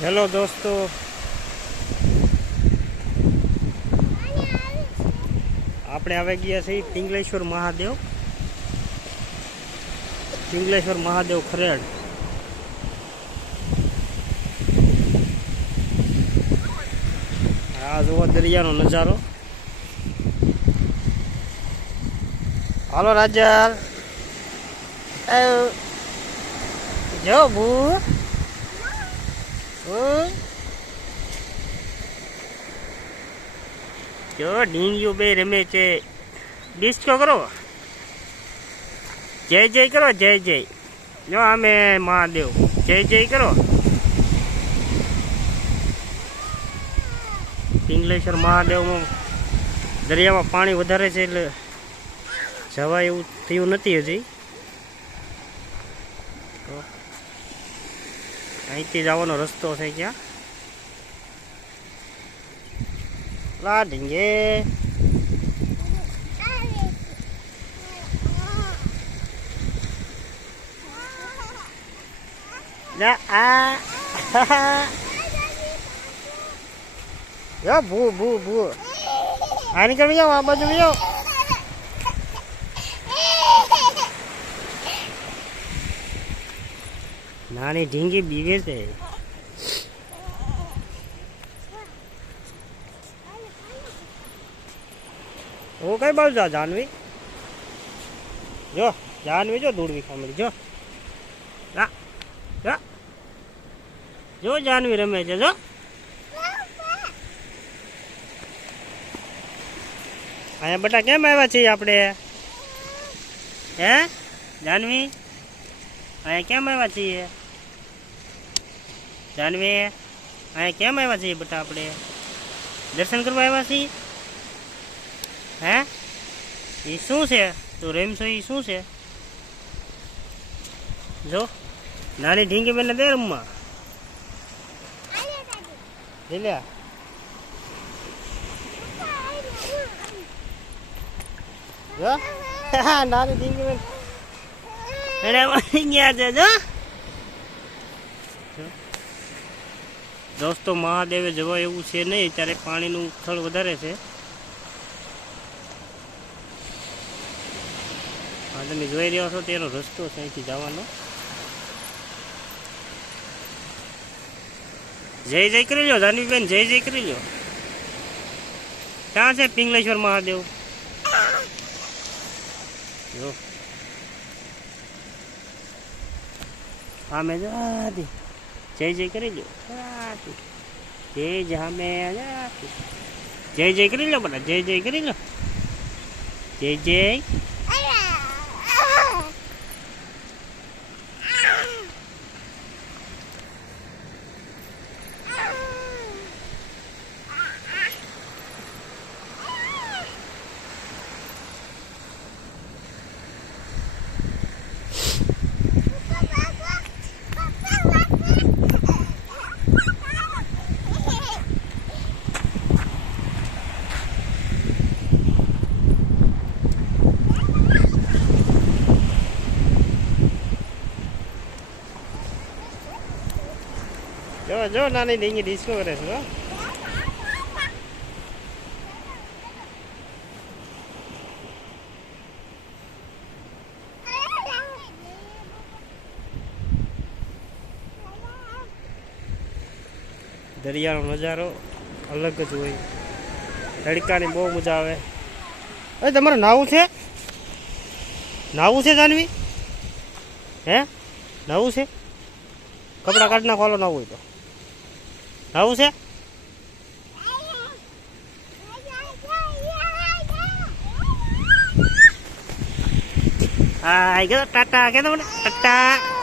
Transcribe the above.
हेलो दोस्तों, આપણે આવી ગયા છીએ પિંગલેશ્વર મહાદેવ ખરેડ। આ જુઓ દરિયાનો નજારો। હાલો રાજા જો ભૂ જો ઢીંગીઓ બે રમે છે। ડિસ્કો કરો, જય જય કરો, જય જય। જો અમે મહાદેવ જય જય કરો। પિંગલેશ્વર મહાદેવમાં દરિયામાં પાણી વધારે છે એટલે જવા એવું થયું નથી હજી। અહીંથી જવાનો રસ્તો છે ક્યાં લા ઢીંગે ભૂ ભૂ ભૂ આ નીકળી જાઓ, આ બાજુ જાઓ। નાની ઢીંગી બીવે છે। वो कई बार जा जानवी जो दूरवी खामड़ी जो जो जानवी रमे છે જો આયા બટા કેમ આવ્યા છીએ આપણે હે જાનવી આયા કેમ આવ્યા છીએ જાનવી આયા કેમ આવ્યા છીએ બટા આપણે દર્શન કરવા આવ્યા છીએ હે એ શું છે તું રેમશો એ શું છે જો નાની ઢીંગી બેન દે રમવા લ્યા જો નાની ઢીંગી બેન એને ગયા છે જો દોસ્તો મહાદેવે જવા એવું છે નહીં, ત્યારે પાણીનું સ્થળ વધારે છે। તમે જોઈ રહ્યા છો તેનો રસ્તો છે અહીંથી જવાનો। જય જય કરી લો જાનવીબેન, જય જય કરી લો। ક્યાં છે પિંગલેશ્વર મહાદેવ જો સામે જો જય જય કરી લો, જય જામે જય જય કરી લો બધા, જય જય કરી લો, જય જય। જો જો નાની ઢીંગી ડિસ્કો કરે છે। દરિયાનો નજારો અલગ જ હોય, તડકાની બહુ મજા આવે। અરે તમારે નાવું છે જાનવી હે નાવું છે? કપડાં કાઢી નાખો, નાવું હોય તો નાવું છે? હા ગયો ટાટા કે ટાટા।